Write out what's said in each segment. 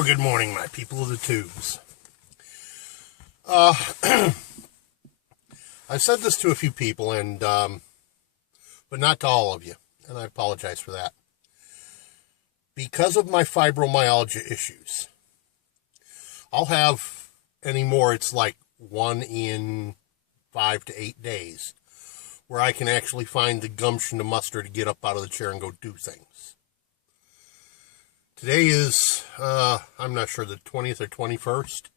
Oh, good morning, my people of the tubes. I've said this to a few people, and but not to all of you, and I apologize for that. Because of my fibromyalgia issues, I'll have anymore, it's like 1 in 5 to 8 days, where I can actually find the gumption to muster to get up out of the chair and go do things. Today is, I'm not sure, the 20th or 21st.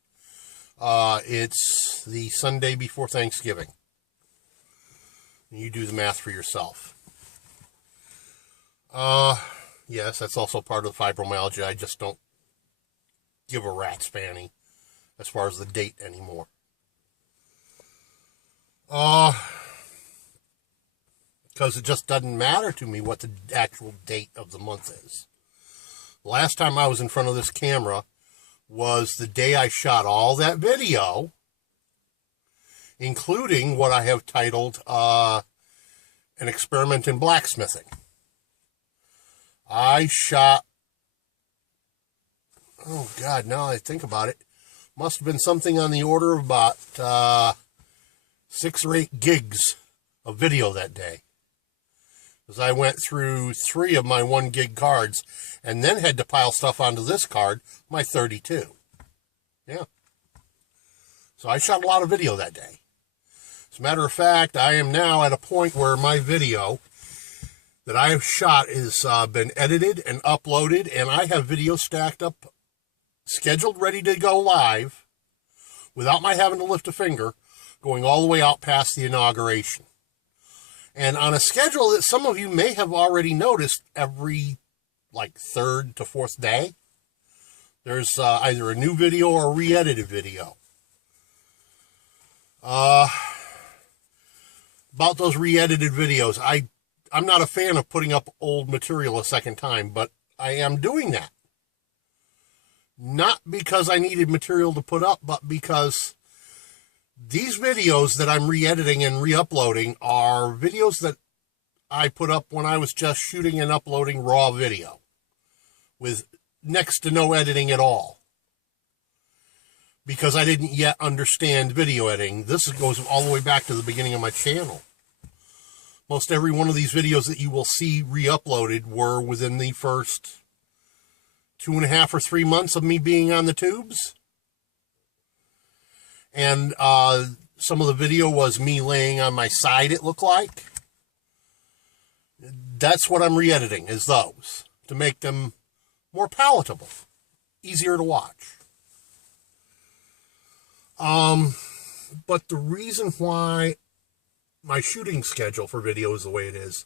It's the Sunday before Thanksgiving. You do the math for yourself. Yes, that's also part of the fibromyalgia. I just don't give a rat's fanny as far as the date anymore. Because it just doesn't matter to me what the actual date of the month is. The last time I was in front of this camera was the day I shot all that video, including what I have titled An Experiment in Blacksmithing. I shot, oh God, now I think about it, must have been something on the order of about 6 or 8 gigs of video that day. Because I went through 3 of my 1 gig cards and then had to pile stuff onto this card, my 32. Yeah. So I shot a lot of video that day. As a matter of fact, I am now at a point where my video that I have shot has been edited and uploaded, and I have video stacked up, scheduled, ready to go live, without my having to lift a finger, going all the way out past the inauguration. And on a schedule that some of you may have already noticed, every like 3rd to 4th day, there's either a new video or a re-edited video. About those re-edited videos, I'm not a fan of putting up old material a second time, but I am doing that. Not because I needed material to put up, but because these videos that I'm re-editing and re-uploading are videos that I put up when I was just shooting and uploading raw video with next to no editing at all, because I didn't yet understand video editing. This goes all the way back to the beginning of my channel. Most every one of these videos that you will see re-uploaded were within the first 2.5 or 3 months of me being on the tubes. And some of the video was me laying on my side, it looked like. That's what I'm re-editing, is those, to make them more palatable, easier to watch. But the reason why my shooting schedule for video is the way it is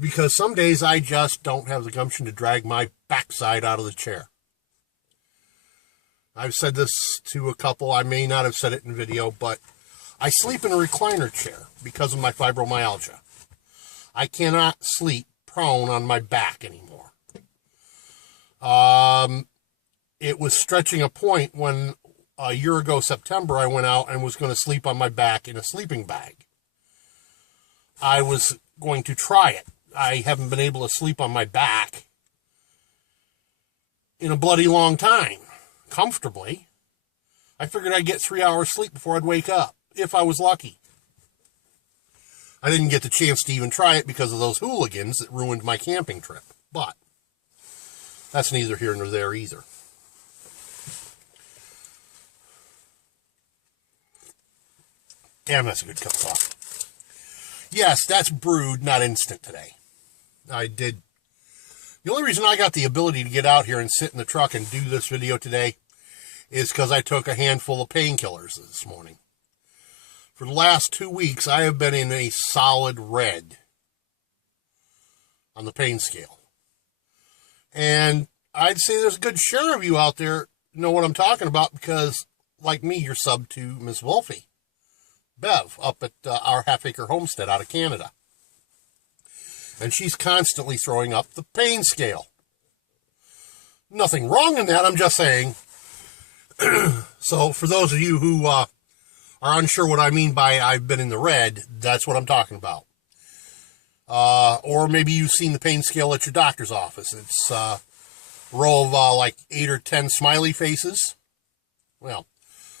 because some days I just don't have the gumption to drag my backside out of the chair. I've said this to a couple. I may not have said it in video, but I sleep in a recliner chair because of my fibromyalgia. I cannot sleep prone on my back anymore. It was stretching a point when a year ago, September, I went out and was going to sleep on my back in a sleeping bag. I was going to try it. I haven't been able to sleep on my back in a bloody long time, comfortably. I figured I'd get 3 hours sleep before I'd wake up, if I was lucky. I didn't get the chance to even try it because of those hooligans that ruined my camping trip, but that's neither here nor there either. Damn, that's a good cup of coffee. Yes, that's brewed, not instant today. The only reason I got the ability to get out here and sit in the truck and do this video today is because I took a handful of painkillers this morning. For the last 2 weeks, I have been in a solid red on the pain scale. And I'd say there's a good share of you out there know what I'm talking about because, like me, you're sub to Miss Wolfie, Bev, up at our half-acre homestead out of Canada. And she's constantly throwing up the pain scale. Nothing wrong in that, I'm just saying. So for those of you who are unsure what I mean by I've been in the red, that's what I'm talking about. Or maybe you've seen the pain scale at your doctor's office. It's row of like 8 or 10 smiley faces. Well,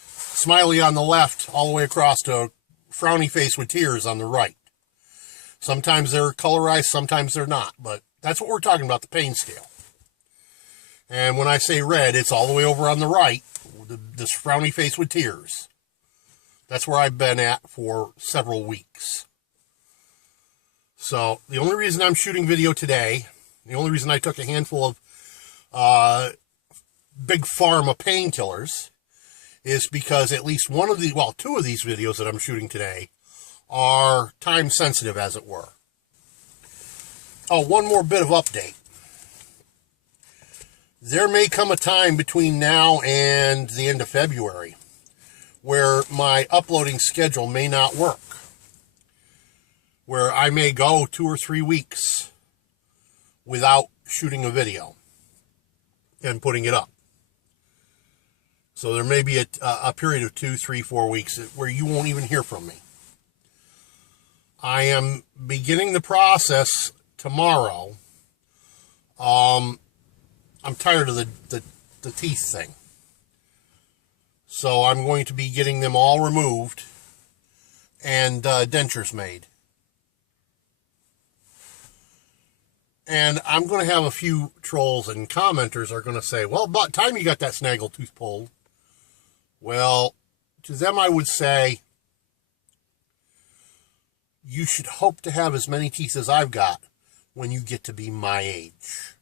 smiley on the left all the way across to a frowny face with tears on the right. Sometimes they're colorized, sometimes they're not, but that's what we're talking about, the pain scale. And when I say red, it's all the way over on the right, this frowny face with tears. That's where I've been at for several weeks. So the only reason I'm shooting video today, the only reason I took a handful of big pharma painkillers is because at least one of the, well, 2 of these videos that I'm shooting today are time sensitive, as it were. Oh, one more bit of update. There may come a time between now and the end of February where my uploading schedule may not work, where I may go 2 or 3 weeks without shooting a video and putting it up. So there may be a period of 2, 3, 4 weeks where you won't even hear from me. I am beginning the process tomorrow. I'm tired of the teeth thing. So I'm going to be getting them all removed and dentures made. And I'm going to have a few trolls and commenters are going to say, well, about time you got that snaggle tooth pulled. Well, to them I would say, you should hope to have as many teeth as I've got when you get to be my age.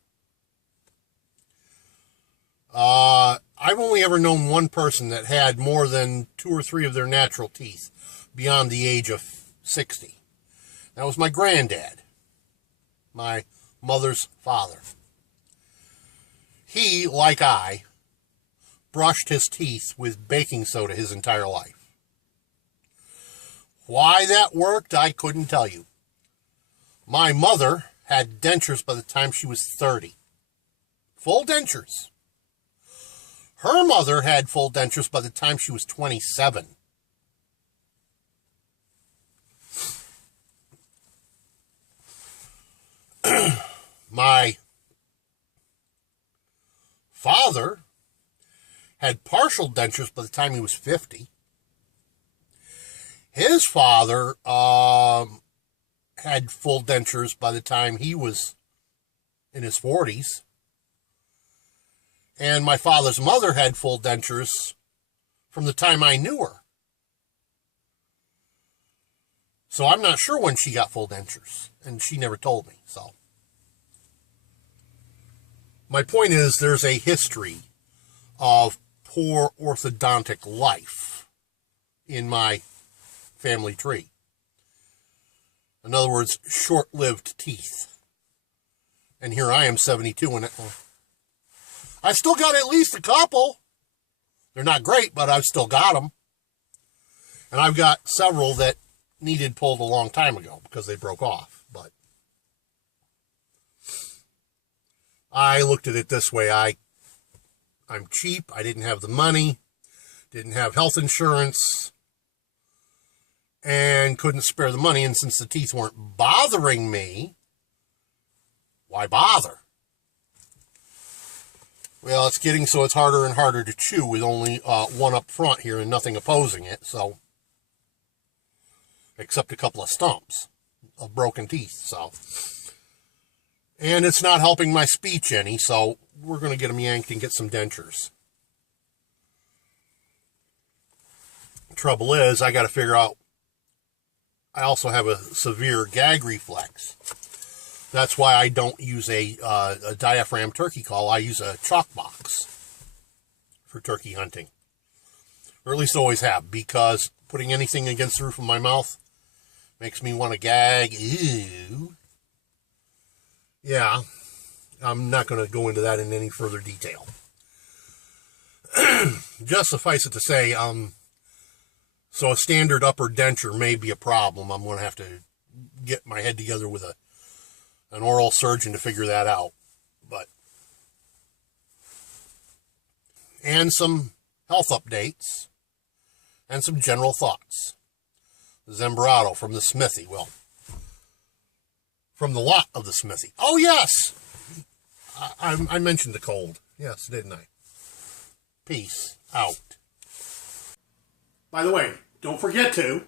I've only ever known one person that had more than 2 or 3 of their natural teeth beyond the age of 60. That was my granddad, my mother's father. He, like I, brushed his teeth with baking soda his entire life. Why that worked, I couldn't tell you. My mother had dentures by the time she was 30. Full dentures. Her mother had full dentures by the time she was 27. My father had partial dentures by the time he was 50. His father had full dentures by the time he was in his 40s. And my father's mother had full dentures from the time I knew her. So I'm not sure when she got full dentures, and she never told me, so. My point is, there's a history of poor orthodontic life in my family tree. In other words, short-lived teeth. And here I am, 72, and I've still got at least a couple. They're not great, but I've still got them. And I've got several that needed pulled a long time ago because they broke off. But I looked at it this way. I'm cheap. I didn't have the money. Didn't have health insurance. And couldn't spare the money. And since the teeth weren't bothering me, why bother? Well, it's getting so it's harder and harder to chew with only one up front here and nothing opposing it, so. Except a couple of stumps of broken teeth, so. And it's not helping my speech any, so we're going to get them yanked and get some dentures. Trouble is, I got to figure out, I also have a severe gag reflex. That's why I don't use a diaphragm turkey call. I use a chalk box for turkey hunting. Or at least always have, because putting anything against the roof of my mouth makes me want to gag. Ew. Yeah, I'm not going to go into that in any further detail. Just suffice it to say, so a standard upper denture may be a problem. I'm going to have to get my head together with an oral surgeon to figure that out. And some health updates and some general thoughts. Zembrato from the Smithy. Well, from the lot of the Smithy. Oh, yes! I mentioned the cold. Yes, didn't I? Peace out. By the way, don't forget to